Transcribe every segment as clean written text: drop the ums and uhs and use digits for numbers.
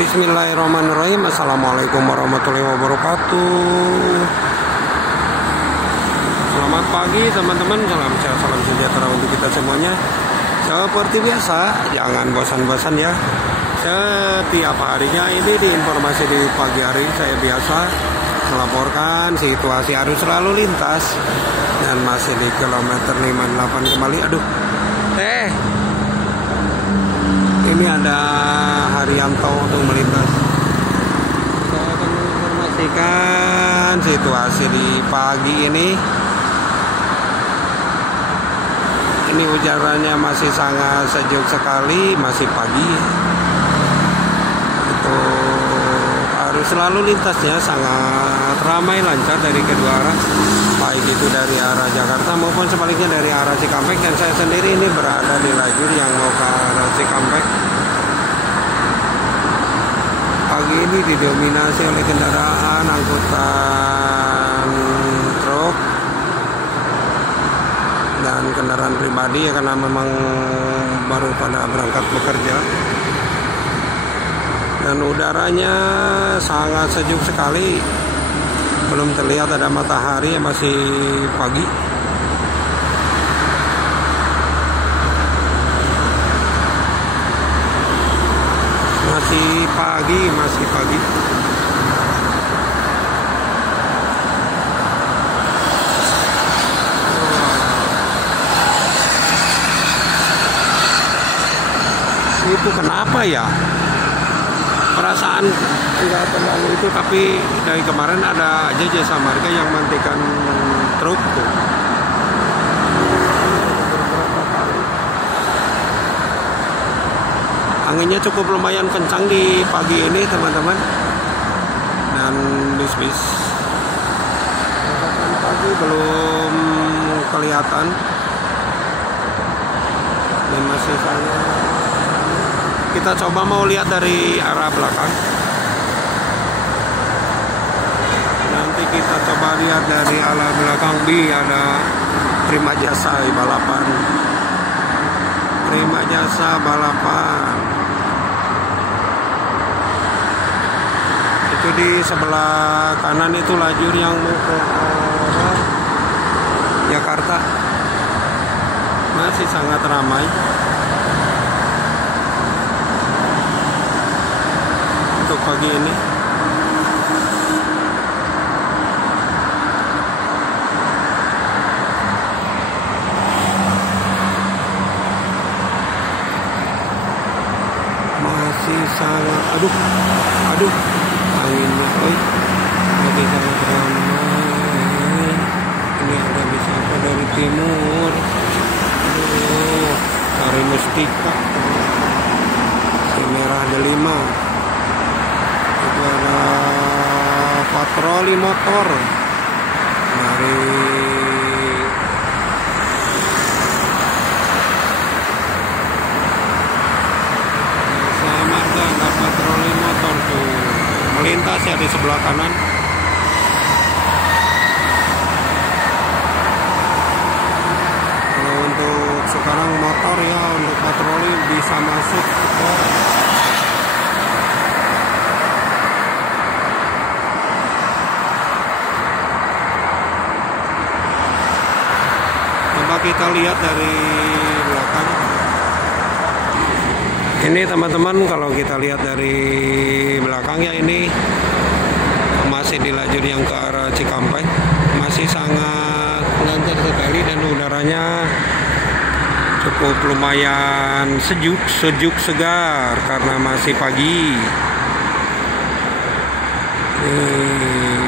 Bismillahirrahmanirrahim. Assalamualaikum warahmatullahi wabarakatuh. Selamat pagi teman-teman. Salam sehat, salam sejahtera untuk kita semuanya. Seperti biasa, jangan bosan-bosan ya. Setiap harinya ini di informasi di pagi hari saya biasa melaporkan situasi arus lalu lintas dan masih di kilometer 58 kembali. Aduh, ini ada Haryanto untuk melintas. Saya akan menginformasikan situasi di pagi ini. Ini ujarannya masih sangat sejuk sekali, masih pagi. Untuk arus lalu lintasnya sangat ramai lancar dari kedua arah, baik itu dari arah Jakarta maupun sebaliknya dari arah Cikampek. Dan saya sendiri ini berada di lajur yang mau ke arah Cikampek. Pagi ini didominasi oleh kendaraan angkutan truk dan kendaraan pribadi ya, karena memang baru pada berangkat bekerja. Dan udaranya sangat sejuk sekali, belum terlihat ada matahari, masih pagi. Masih pagi. Itu kenapa ya? Perasaan enggak terlalu itu, tapi dari kemarin ada aja jasa marga yang menghentikan truk tuh. Anginnya cukup lumayan kencang di pagi ini teman-teman. Dan bis-bis pagi belum kelihatan. Dan masih sangat. Kita coba mau lihat dari arah belakang. Nanti kita coba lihat dari arah belakang. Ada Prima Jasa balapan. Prima Jasa balapan. Itu di sebelah kanan itu lajur yang mau ke arah Jakarta. Masih sangat ramai. Untuk pagi ini masih sangat aduh anginnya lagi sangat ramai. Ini ada bisa dari timur, dari Mustika, Merah Delima. Itu ada patroli motor dari Marga. Ada patroli motor tuh melintas ya di sebelah kanan. Kalau untuk sekarang motor ya, untuk patroli bisa masuk ke kita lihat dari belakang. Ini teman-teman, kalau kita lihat dari belakangnya ini masih di lajur yang ke arah Cikampek, masih sangat lancar sekali dan udaranya cukup lumayan sejuk segar karena masih pagi.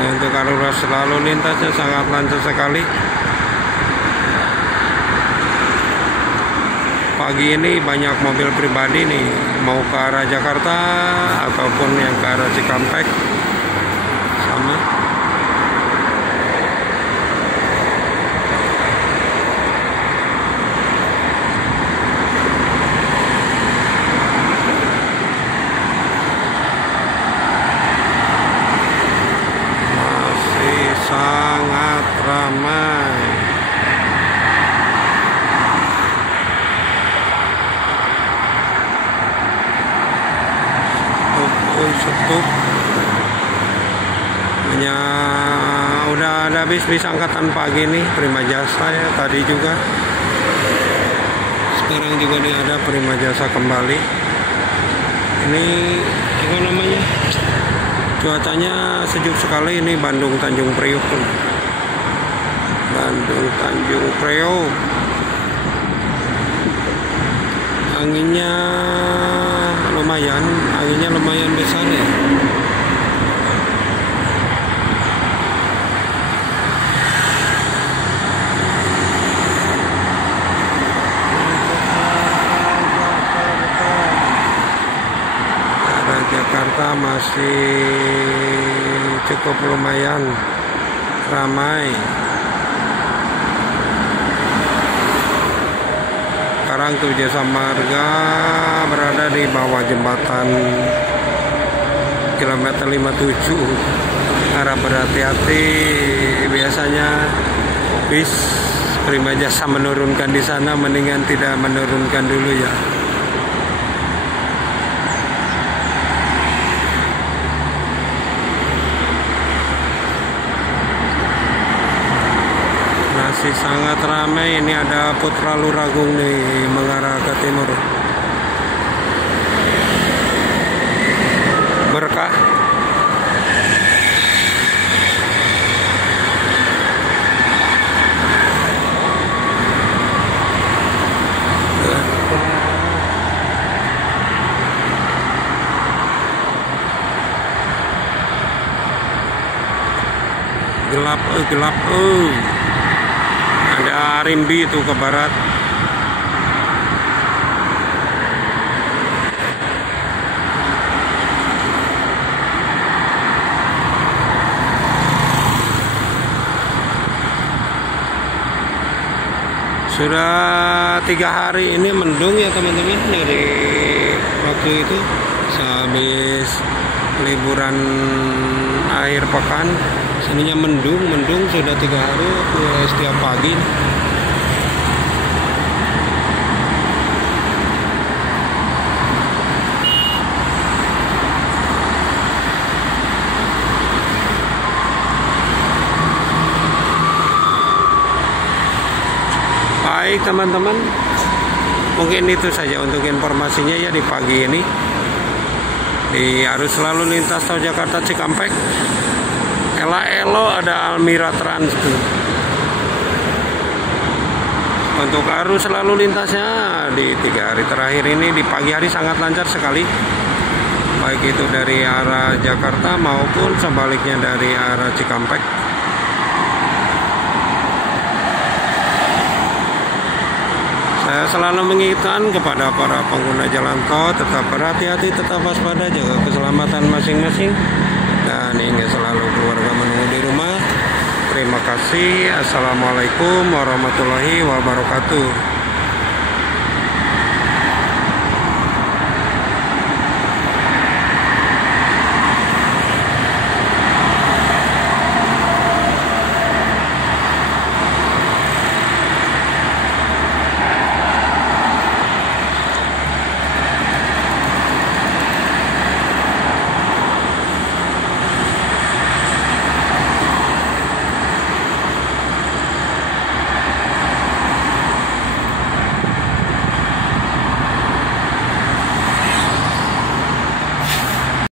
Untuk arus lalu lintasnya sangat lancar sekali. Pagi ini banyak mobil pribadi nih mau ke arah Jakarta ataupun yang ke arah Cikampek sama. Masih sangat ramai. Setup. Udah ada bis angkatan pagi nih, Prima Jasa ya, tadi juga. Sekarang juga nih ada Prima Jasa kembali. Ini apa namanya? Cuacanya sejuk sekali ini, Bandung Tanjung Priok. Bandung Tanjung Priok. Anginnya lumayan besar ya. Jakarta masih cukup lumayan ramai. Sekarang tuh Jasa Marga berada di bawah jembatan kilometer 57. Harap berhati-hati, biasanya bis Prima Jasa menurunkan di sana, mendingan tidak menurunkan dulu ya. Masih sangat ramai. Ini ada Putra Luragung nih mengarah ke timur. Berkah. Gelap. Ada Rimbi itu ke barat. Sudah 3 hari ini mendung ya teman-teman, dari waktu itu sehabis liburan akhir pekan. Sininya mendung sudah 3 hari setiap pagi. Baik teman-teman, mungkin itu saja untuk informasinya ya di pagi ini. Di arus lalu lintas tol Jakarta Cikampek, elo ada Almira Trans tuh. Untuk arus lalu lintasnya di 3 hari terakhir ini di pagi hari sangat lancar sekali, baik itu dari arah Jakarta maupun sebaliknya dari arah Cikampek. Saya selalu mengingatkan kepada para pengguna jalan tol, tetap berhati-hati, tetap waspada, jaga keselamatan masing-masing, dan ingin selalu keluarga menunggu di rumah. Terima kasih. Assalamualaikum warahmatullahi wabarakatuh.